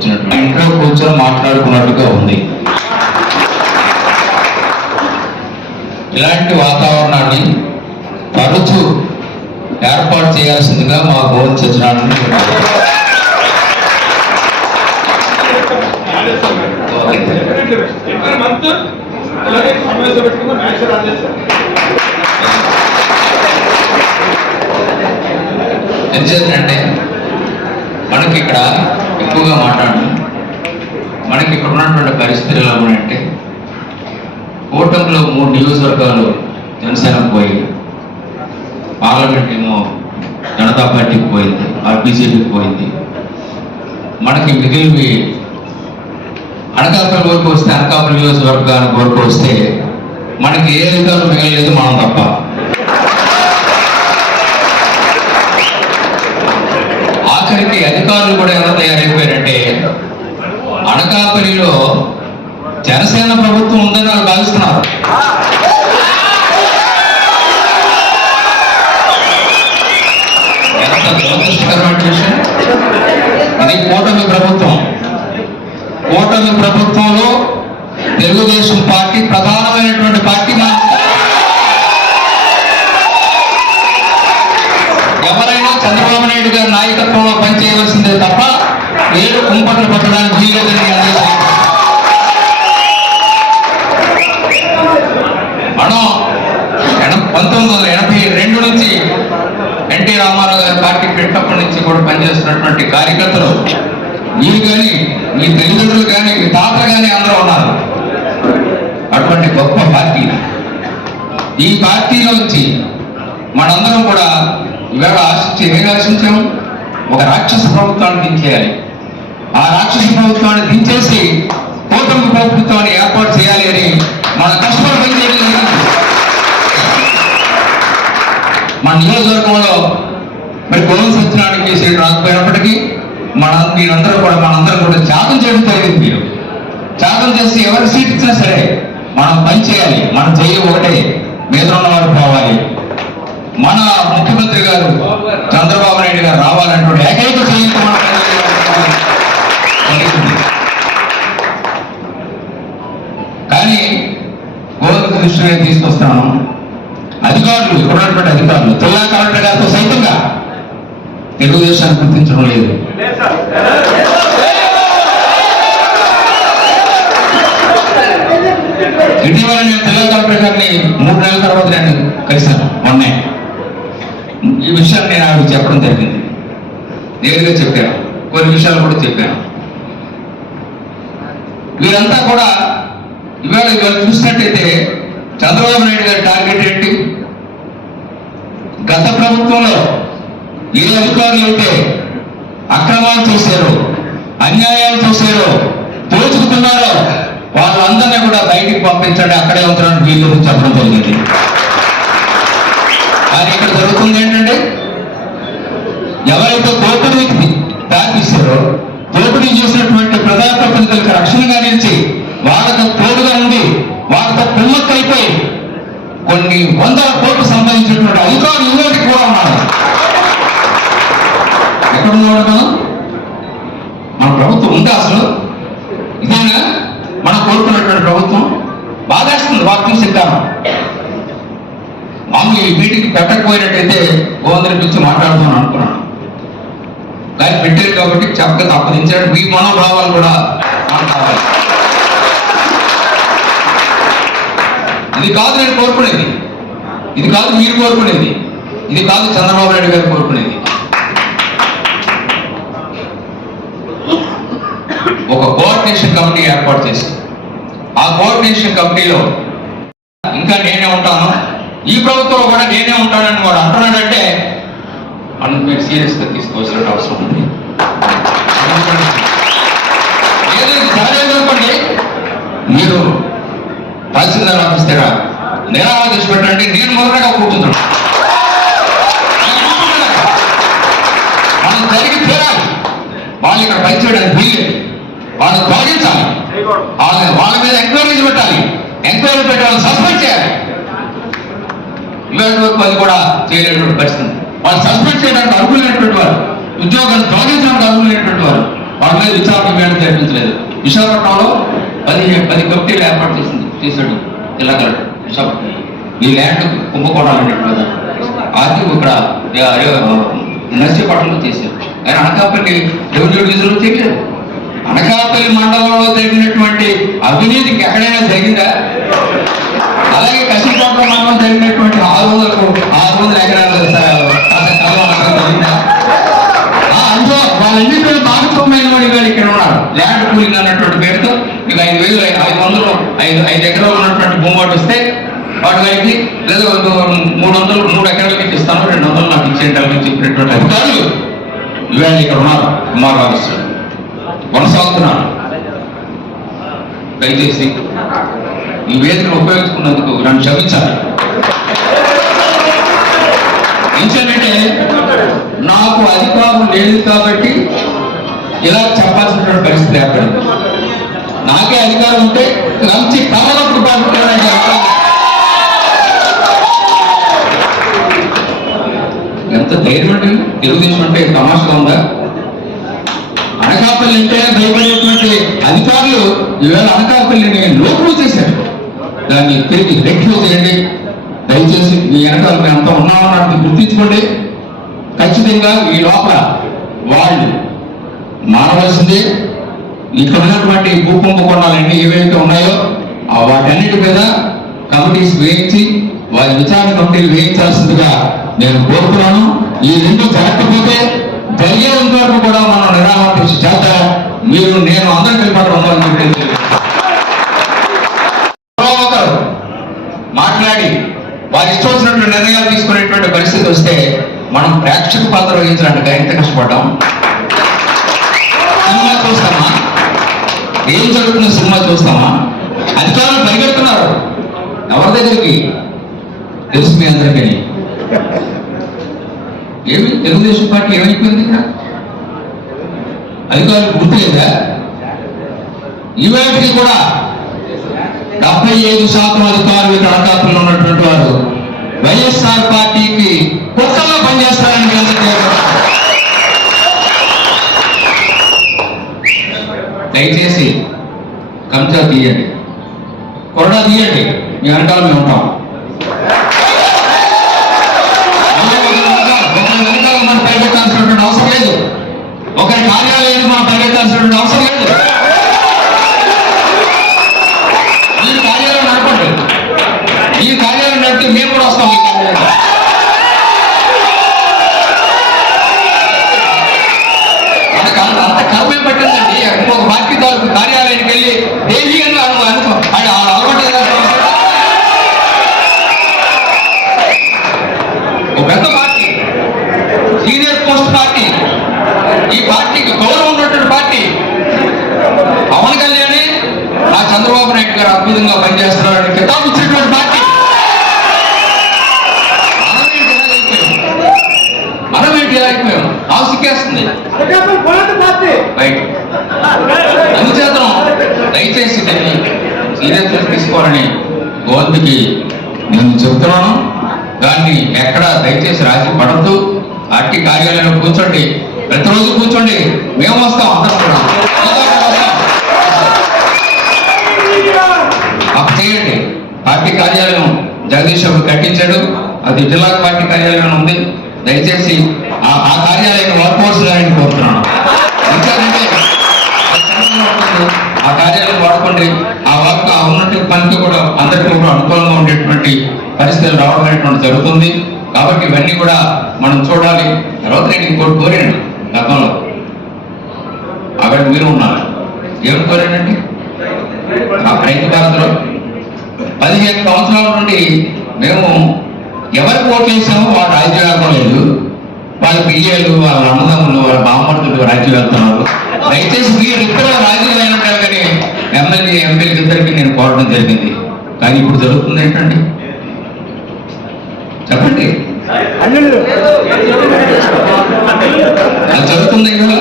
వచ్చినట్టు ఇంట్లో కూర్చొని మాట్లాడుకున్నట్టుగా ఉంది. ఇలాంటి వాతావరణాన్ని తరచూ ఏర్పాటు చేయాల్సిందిగా మా గోల్ చచ్చినాడని ఎందుచేతంటే మనకి ఇక్కడ ఎక్కువగా మాట్లాడడం. మనకి ఇక్కడ ఉన్నటువంటి పరిస్థితులు ఎలా ఉన్నాయంటే కూటమిలో మూడు నియోజకవర్గాలు జనసేన పోయి పార్లమెంట్ ఏమో జనతా పార్టీకి పోయింది ఆ బీజేపీకి పోయింది. మనకి మిగిలివి అనకాపల్లి వరకు వస్తే అనకాపల్లి నియోజకవర్గానికి వరకు వస్తే మనకి ఏ విధంగా మిగలలేదు మనం తప్ప. అధికారులు కూడా ఎలా తయారైపోయారంటే అనకాపల్లిలో జనసేన ప్రభుత్వం ఉందని వాళ్ళు భావిస్తున్నారు. ఎంత దురదృష్టకరమైన విషయం ఇది కూటమి ప్రభుత్వం. కూటమి ప్రభుత్వంలో తెలుగుదేశం పార్టీ ప్రధాన పార్టీ మా ఎవరైనా చంద్రబాబు నాయుడు గారి నాయకత్వంలో పనిచేయవలసిందే తప్ప ఏడు కుంపట్లు పట్టడానికి వీలేదని మీ అందరికీ తెలుసు. మనం ఎన- పంతొమ్మిది వందల ఎనభై రెండు నుంచి ఎన్టీ రామారావు గారి పార్టీ పెట్టినప్పటి నుంచి చేస్తున్నటువంటి కార్యకర్తలు మీరు కానీ మీ తల్లిదండ్రులు కానీ మీ తాత కానీ అందరూ ఉన్నారు. అటువంటి గొప్ప పార్టీ. ఈ పార్టీలో వచ్చి మనందరం కూడా ఇవాళ ఆశించి ఏం ఆశించాము ఒక రాక్షస ప్రభుత్వాన్ని దించేయాలి. ఆ రాక్షస ప్రభుత్వాన్ని దించేసి కూటమి ప్రభుత్వాన్ని ఏర్పాటు చేయాలి అని మన కష్టపడి పనిచేయడం మన నియోజకవర్గంలో మరి కులం సత్యనారాయణ సీట్ రాకపోయినప్పటికీ మన మీరందరూ కూడా మనందరం కూడా త్యాగం చేయడం జరిగింది మీరు. త్యాగం చేసి ఎవరి సీట్ ఇచ్చినా సరే మనం పని చేయాలి. మనం చెయ్యి ఒకటే. మీద ఉన్న వారు పోవాలి. మన ముఖ్యమంత్రి గారు చంద్రబాబు నాయుడు గారు రావాలంటే ఏకైక చెయ్యితో కానీ గోవింద దృష్టిని తీసుకొస్తాను అధికారులు ఇక్కడ ఉన్నటువంటి అధికారులు జిల్లా కలెక్టర్ గారితో సైతంగా తెలుగుదేశాన్ని గుర్తించడం లేదు. ఇటీవల నేను తెలంగాణ కలెక్టర్ గారిని మూడు నెలల తర్వాత నేను కలిశాను మొన్నే. ఈ విషయాన్ని నేను ఆవిడ చెప్పడం జరిగింది. నేరుగా చెప్పాను. కొన్ని విషయాలు కూడా చెప్పాను. వీరంతా కూడా ఇవాళ ఇవాళ చూసినట్టయితే చంద్రబాబు నాయుడు గారి టార్గెట్ ఏంటి? గత ప్రభుత్వంలో ఏ అధికారులు అయితే అక్రమాలు చూశారు అన్యాయాలు చూశారు దోచుకుతున్నారో వాళ్ళందరినీ కూడా బయటికి పంపించండి అక్కడే ఉంచడానికి వీళ్ళు చెప్పడం జరిగింది. కానీ ఇక్కడ జరుగుతుంది ఏంటంటే ఎవరైతే దోపిడీ దాపిస్తారో దోపిడీ చేసినటువంటి ప్రజాప్రతినిధులకు రక్షణగా నిలిచి వాళ్ళకు తోడుగా ఉండి వాళ్ళతో పిల్లకైపోయి కొన్ని వందల కోట్లు సంబంధించినటువంటి అధికారులు ఇవ్వడానికి కూడా ఉన్నారు. ఎక్కడ ఉన్నాడు మనం మన ప్రభుత్వం ఉందా అసలు. ఇదేనా మనం కోరుకున్నటువంటి ప్రభుత్వం బాధేస్తుంది వాక్యం సిద్ధాంతం మామూలు ఈ మీటింగ్ పెట్టకపోయినట్టయితే గోవందరి గురించి మాట్లాడుతాను అనుకున్నాను. కానీ పెట్టారు కాబట్టి చెప్పక తప్పదించాడు మీ మనోభావాలు కూడా మాట్లాడాలి కావాలి. ఇది కాదు నేను కోరుకునేది. ఇది కాదు మీరు కోరుకునేది. ఇది కాదు చంద్రబాబు నాయుడు గారు కోరుకునేది ఒక కోఆర్డినేషన్ కమిటీ ఏర్పాటు చేసి ఆ కోఆర్డినేషన్ కమిటీలో ఇంకా నేనే ఉంటాను. ఈ ప్రభుత్వం కూడా నేనే ఉంటానని వాడు అంటున్నాడంటే మనం మీరు సీరియస్గా తీసుకోవాల్సిన అవసరం ఉంది. ఏదో మీరు తహసీల్దార్ ఆఫీస్ దగ్గర నిరాహార పెట్టండి. నేను మొదటగా కూర్చుంటాను. మనం జరిగి తీరాలి. వాళ్ళు ఇక్కడ పనిచేయడానికి వీల్లేదు. వాళ్ళు వాళ్ళ మీద ఎంక్వైరీస్ పెట్టాలి. ఎంక్వైరీ పెట్టాలి సస్పెండ్ చేయాలి. ఇవాళ వరకు అది కూడా చేయలేటువంటి పరిస్థితి వాళ్ళు సస్పెండ్ చేయడానికి అర్హులైనటువంటి వారు. ఉద్యోగాలు తొలగించడానికి అర్హులైనటువంటి వారు. వాళ్ళ మీద విచారణ మేడం జరిపించలేదు. విశాఖపట్నంలో పది పది కమిటీలు ఏర్పాటు చేసింది చేశాడు జిల్లా కలెక్టర్ విశాఖపట్నం. ఈ ల్యాండ్ కుంభకోణాలు అనేటువంటి కదా అది ఇక్కడ నర్సీపట్నంలో చేశారు. కానీ అనకాపల్లి రెవెన్యూ డివిజన్లో చేయలేదు. అనకాపల్లి మండలంలో జరిగినటువంటి అవినీతికి ఎక్కడైనా జరిగిందా? అలాగే కసికోట మండలం జరిగినటువంటి ఆరు వందలకు ఆరు వందల ఎకరాల అందులో వాళ్ళన్నింటిలో భాగస్వామ్యమైన వాడు ఇవాళ ఇక్కడ ఉన్నారు. ల్యాండ్ కూలింగ్ అన్నటువంటి పేరుతో ఇక ఐదు వేలు ఐదు వందలు ఐదు ఐదు ఎకరాలు ఉన్నటువంటి భూమి వస్తే వాడు గారికి లేదా మూడు వందలు మూడు ఎకరాలకి ఇస్తాను రెండు వందలు నాకు ఇచ్చేయండి చెప్పినటువంటి అధికారులు. ఇవాళ ఇక్కడ ఉన్నారు కుమార్ కొనసాగుతున్నాను దయచేసి ఈ వేదికను ఉపయోగించుకున్నందుకు నన్ను క్షమించాలి. ఏంటంటే నాకు అధికారం లేదు కాబట్టి ఇలా చెప్పాల్సినటువంటి పరిస్థితి ఏర్పడింది. నాకే అధికారం ఉంటే మంచి కమలప్పుడు కుటుంబానికి ఎంత ధైర్యం అంటే తెలుగుదేశం అంటే తమాషగా ఉందా? అనకాపల్లి అంటే భయపడేటువంటి అధికారులు ఈవేళ అనకాపల్లిని లోపలు చేశారు. దాన్ని తిరిగి రెక్టిఫై చేయండి దయచేసి మీ వెనకాల మేము అంతా ఉన్నామన్నట్టు గుర్తించుకోండి. ఖచ్చితంగా ఈ లోపల వాళ్ళు మారవలసిందే. ఇక్కడ ఉన్నటువంటి భూకుంభకోణాలన్నీ ఏవైతే ఉన్నాయో ఆ వాటన్నిటి మీద కమిటీస్ వేయించి వారి విచారణ కమిటీలు వేయించాల్సిందిగా నేను కోరుతున్నాను. ఈ రెండు జరగకపోతే తెలియని వరకు కూడా మనం నిరాహార చేత మీరు నేను అందరం కలిపి ఉండాలని చెప్పేసి మాట్లాడి వారి ఇష్టం వచ్చినటువంటి నిర్ణయాలు తీసుకునేటువంటి పరిస్థితి వస్తే మనం ప్రేక్షక పాత్ర వహించడానికి ఎంత కష్టపడ్డాం? సినిమా చూస్తామా? ఏం జరుగుతున్న సినిమా చూస్తామా? అధికారులు పరిగెడుతున్నారు. ఎవరి దగ్గరికి? తెలుసు మీ అందరికీ. ఏమి తెలుగుదేశం పార్టీ ఏమైపోయింది ఇక్కడ? అధికారులు గుర్తులేదా? ఈవేళకి కూడా డెబ్బై ఐదు శాతం అధికారులు ఇక్కడ అనకాపల్లిలో ఉన్నటువంటి వారు వైఎస్ఆర్ పార్టీకి కుక్కల్లో పనిచేస్తారని మీ దయచేసి కంచా తీయండి. కొరడా తీయండి. మీ వెనకాల మేము ఉంటాం ఒకరి వెనకాల- ఒకరి వెనకాల మనం పరిగెత్తాల్సినటువంటి అవసరం లేదు ఒకరి కార్యాలయాన్ని మనం పరిగెత్తాల్సినటువంటి అవసరం లేదు ఈ కార్యాలయం నడపండి ఈ కార్యాలయం నడిపితే మేము కూడా వస్తాం ఈ కార్యాలయం మనకు అంత అంత కర్మే పట్టిందండి ఇంకొక పార్టీ తాలూకు కార్యాలయానికి వెళ్ళి దేశీయంగా అను అనుకో అది ఆ అలవాటు ఏదో ఒక పెద్ద పార్టీ సీనియర్ పోస్ట్ పార్టీ ఈ పార్టీకి గౌరవం ఉన్నటువంటి పార్టీ పవన్ కళ్యాణ్ నా చంద్రబాబు నాయుడు గారు అద్భుతంగా పనిచేస్తున్నారని కితాబు ఇచ్చినటువంటి పార్టీ మనమేంటి ఇలా అయిపోయాం. అయిపోయాం. నాకు అందుచేతం దయచేసి దాన్ని సీరియస్గా తీసుకోవాలని గోవింద్కి నేను చెబుతున్నాను దాన్ని ఎక్కడ దయచేసి రాజీ పడద్దు. పార్టీ కార్యాలయంలో కూర్చోండి. ప్రతిరోజు కూర్చోండి. మేము వస్తాం అందరం కూడా. పార్టీ కార్యాలయం జగదీష్ బాబు కట్టించాడు. అది జిల్లా పార్టీ కార్యాలయం ఉంది. దయచేసి ఆ ఆ కార్యాలయం వర్క్ గారిని కోరుతున్నాను. ఆ కార్యాలయం వాడుకోండి. ఆ వర్క్ ఆ ఉన్నటువంటి పనికి కూడా అందరికీ కూడా అనుకూలంగా ఉండేటువంటి పరిస్థితులు రావడం అనేటువంటి జరుగుతుంది. కాబట్టి ఇవన్నీ కూడా మనం చూడాలి. తర్వాత నేను ఇంకోటి కోరాను గతంలో. అక్కడ మీరు ఉన్నారు. ఏం కోరానండి ఆ రైతు భారత్లో పదిహేను సంవత్సరాల నుండి మేము ఎవరికి ఓట్లు వేసామో వాళ్ళు రాజ్యం వెళ్ళడం లేదు. వాళ్ళ పిల్లలు వాళ్ళ అన్నదమ్ములు వాళ్ళ బామ్మర్తులు రాజ్యం వెళ్తున్నారు దయచేసి మీరు ఇద్దరు రాజ్యం అయినట్టు కానీ ఎమ్మెల్యే ఎంపీలకి ఇద్దరికి నేను కోరడం జరిగింది. కానీ ఇప్పుడు జరుగుతుంది ఏంటండి? చెప్పండి. అది జరుగుతుంది కదా?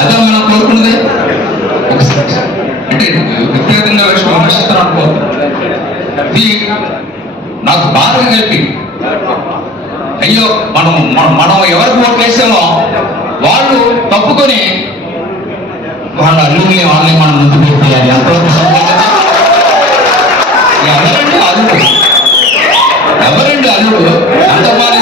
అదే మనం కోరుకున్నది? అంటే వ్యక్తిగతంగా విమర్శిస్తాను అనుకో ఇది నాకు బాధ కలిపి అయ్యో మనం మనం ఎవరికి ఓట్లు వేసామో వాళ్ళు తప్పుకొని వాళ్ళ అల్లుల్ని వాళ్ళని మనం ముందు పెట్టేయాలి ఎంతవరకు సాధ్యం ఎవరండి అల్లుడు? ఎవరండి అల్లుడు? అంతమానం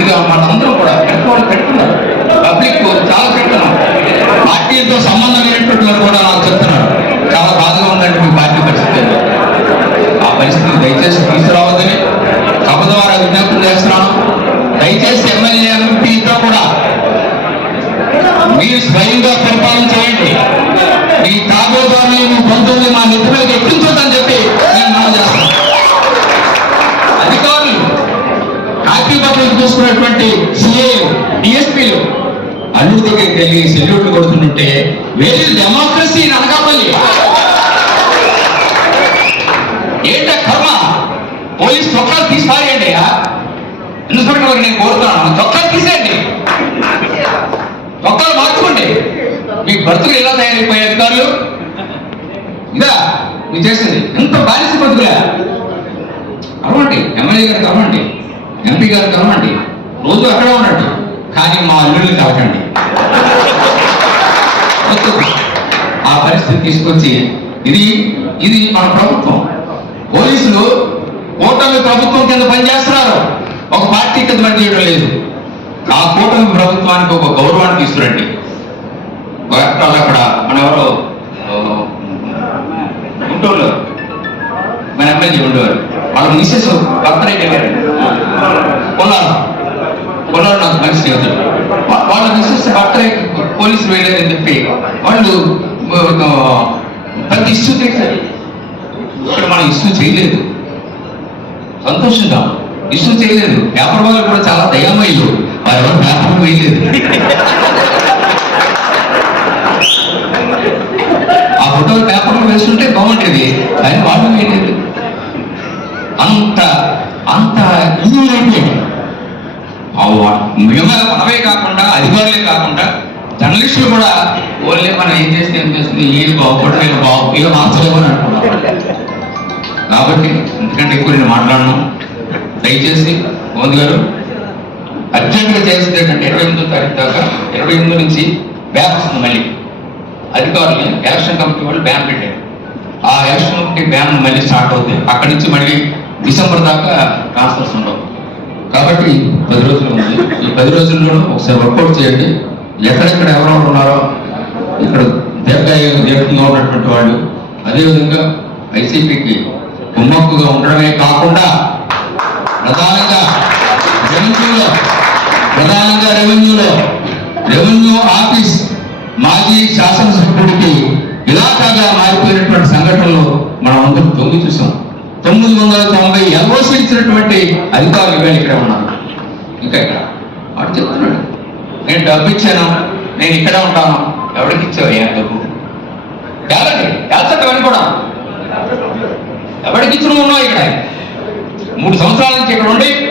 ఇది మనందరం కూడా పెట్టుకోవాలి పెట్టుకున్నారు. పబ్లిక్ చాలా పెట్టుకున్నాం. పార్టీతో సంబంధం లేనటువంటి వారు కూడా నాకు చెప్తున్నారు. చాలా బాధగా ఉందండి మీ పార్టీ పరిస్థితి ఆ పరిస్థితిని దయచేసి తీసుకురావద్దని సభ ద్వారా విజ్ఞప్తి చేస్తున్నాను. దయచేసి ఎమ్మెల్యే ఎంపీతో కూడా మీరు స్వయంగా పరిపాలన చేయండి. మీ తాగోదాన్ని మీ బంధువుల్ని మా నిధులకు ఎక్కించొద్దని బట్టలు చూసుకున్నటువంటి సిఏ డిఎస్పీలు అల్లుడి దగ్గరికి వెళ్ళి సెల్యూట్లు కొడుతుంటే వేరే డెమోక్రసీ అనకాపల్లి ఏంట కర్మ? పోలీస్ చొక్కాలు తీసిపారేయండి ఇన్స్పెక్టర్ గారు నేను కోరుతున్నాను చొక్కాలు తీసేయండి. చొక్కాలు మార్చుకోండి. మీ బ్రతుకులు ఎలా తయారైపోయే అధికారులు? ఇదా మీరు చేసింది ఎంత బానిస బతుకులే. కలవండి ఎమ్మెల్యే గారు కలవండి ఎంపీ గారు కలవండి. రోజు అక్కడ ఉన్నట్టు కానీ మా అల్లుడిని తాకండి ఆ పరిస్థితి తీసుకొచ్చి ఇది ఇది మన ప్రభుత్వం. పోలీసులు కూటమి ప్రభుత్వం కింద పనిచేస్తున్నారు. ఒక పార్టీ కింద పనిచేయడం లేదు. ఆ కూటమి ప్రభుత్వానికి ఒక గౌరవాన్ని తీసుకురండి. అక్కడ మన ఎవరో గుంటూరులో. మన ఎమ్మెల్యే ఉండేవారు. వాళ్ళ మిసెస్ బర్త్డే వెళ్ళారు కొన్నారు నాకు మంచి స్నేహితులు వాళ్ళ మిస్సెస్ బర్త్డే పోలీసులు వేయలేదని చెప్పి వాళ్ళు ఆ, పెద్ద ఇష్యూ చేశారు. ఇక్కడ మనం ఇష్యూ చేయలేదు. సంతోషంగా. ఇష్యూ చేయలేదు. పేపర్ వాళ్ళు కూడా చాలా దయామయ్యారు వారు ఎవరు పేపర్ వేయలేదు. ఆ ఫోటోలు పేపర్లు వేస్తుంటే బాగుంటుంది కానీ వాళ్ళు వేయలేదు. అంత అంత ఇది అయిపోయింది మిగతా మనమే కాకుండా అధికారులే కాకుండా జర్నలిస్టులు కూడా ఓన్లీ మనం ఏం చేస్తే ఏం చేస్తుంది? ఏది బాగుపడదు ఏది బాగు ఏదో మార్చలేమని అనుకున్నాం కాబట్టి ఎందుకంటే ఎక్కువ నేను మాట్లాడను. దయచేసి మోదీ గారు అర్జెంట్గా చేస్తే ఏంటంటే ఇరవై ఎనిమిదో తారీఖు దాకా ఇరవై ఎనిమిది నుంచి బ్యాన్ వస్తుంది మళ్ళీ. అధికారులు ఎలక్షన్ కమిటీ వాళ్ళు బ్యాన్ పెట్టారు. ఆ ఎలక్షన్ కమిటీ బ్యాన్ మళ్ళీ స్టార్ట్ అవుతుంది. అక్కడి నుంచి మళ్ళీ డిసెంబర్ దాకా ట్రాన్స్ఫర్స్ ఉండవు. కాబట్టి పది రోజులు ఉంది. ఈ పది రోజుల్లో ఒకసారి వర్కౌట్ చేయండి. ఎక్కడెక్కడ ఎవరెవరు ఉన్నారో ఇక్కడ దీర్ఘాయ దీర్ఘంగా ఉన్నటువంటి వాళ్ళు అదేవిధంగా వైసీపీకి కుమ్మక్కుగా ఉండడమే కాకుండా ప్రధానంగా రెవెన్యూలో ప్రధానంగా రెవెన్యూలో రెవెన్యూ ఆఫీస్ మాజీ శాసనసభ్యుడికి ఇలాకాగా మారిపోయినటువంటి సంఘటనలు మనం అందరం తొంగి చూసాం. తొమ్మిది వందల తొంభై ఎల్ఓసి ఇచ్చినటువంటి అధికారులు ఇవాళ ఇక్కడ ఉన్నారు. ఇంకా ఇక్కడ? వాడు చెప్తున్నాడు నేను డబ్బు ఇచ్చాను. నేను ఇక్కడే ఉంటాను. ఎవరికి ఇచ్చావు? ఏ డబ్బు? ఎవరికి ఎవరి కూడా. ఎవరికి ఇచ్చిన ఉన్నావు ఇక్కడ. మూడు సంవత్సరాల నుంచి ఇక్కడ ఉండి